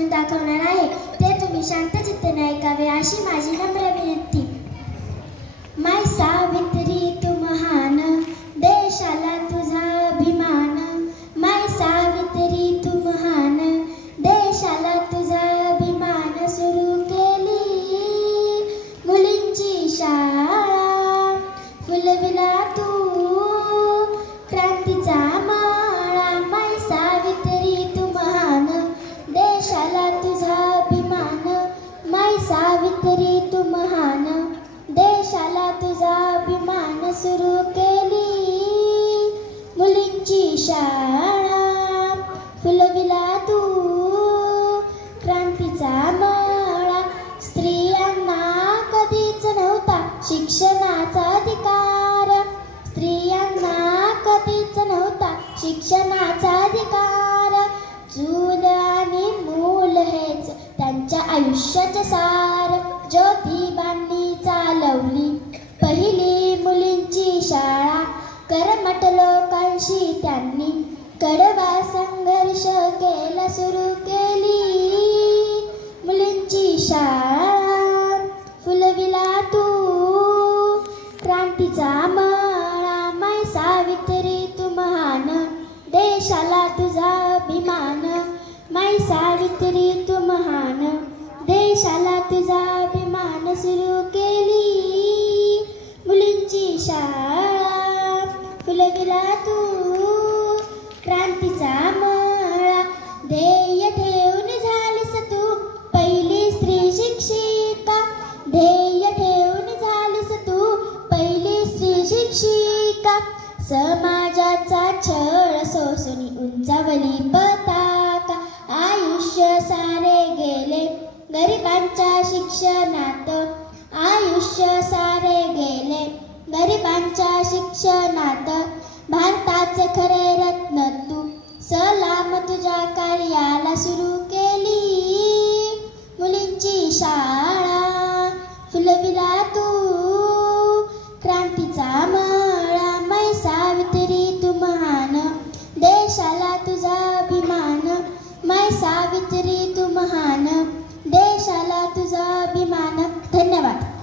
बनवून दाखवणार आहे ते तुम्ही शांत चित्ताने ऐकावे अशी माझी नम्र विनंती। माय सावित्री तू महान, देशाला तुझा अभिमान। माय सावित्री तू महान, देशाला तुझा अभिमान। सुरू केली मुलींची शाळा, फुलविला तू क्रांतीचा माळा। माय सावित्री तू महान, देशाला तुझा अभिमान। माय सावित्री तू महान, देशाला तुझा अभिमान। सुरू केली मुलींची शाळा, फुलविला तू क्रांतीचा माळा। स्त्रियांना कधीच नव्हता शिक्षणाचा अधिकार, स्त्रियांना कधीच नव्हता शिक्षणाचा अधिकार। चूल आणि मूल हेच त्यांच्या आयुष्याचे सार। ज्योतिबांनी चालवली पहिली मुलींची शाळा, कर्मठ लोकांशी त्यांनी कडवा संघर्ष केला। सुरू केली मुलींची शाळा, फुलविला तू क्रांतीचा माळा। माय सावित्री तू महान, देशाला तुझा अभिमान। माय सावित्री तू महान, देशाला तुझा अभिमान। सुरू केली मुलींची शाळा, फुलविला तू क्रांतीचा माळा। ध्येय ठेवून झालीस तू पहिली स्त्री शिक्षिका, ध्येय ठेवून झालीस तू पहिली स्त्री शिक्षिका। समाजाचा छळ सोसून उंचावली पताका, आयुष्य सारे गेले गरिबांच्या शिक्षणात। आयुष्य सारे गेले गरिबांच्या शिक्षणात। भारताचे खरे रत्न तू, सलाम तुझ्या कार्याला। सुरू केली मुलींची शाळा, फुलविला तू क्रांतीचा माळा। माय सावित्री तू महान, देशाला तुझा अभिमान। माय सावित्री तू महान, देशाला तुझा अभिमान। धन्यवाद।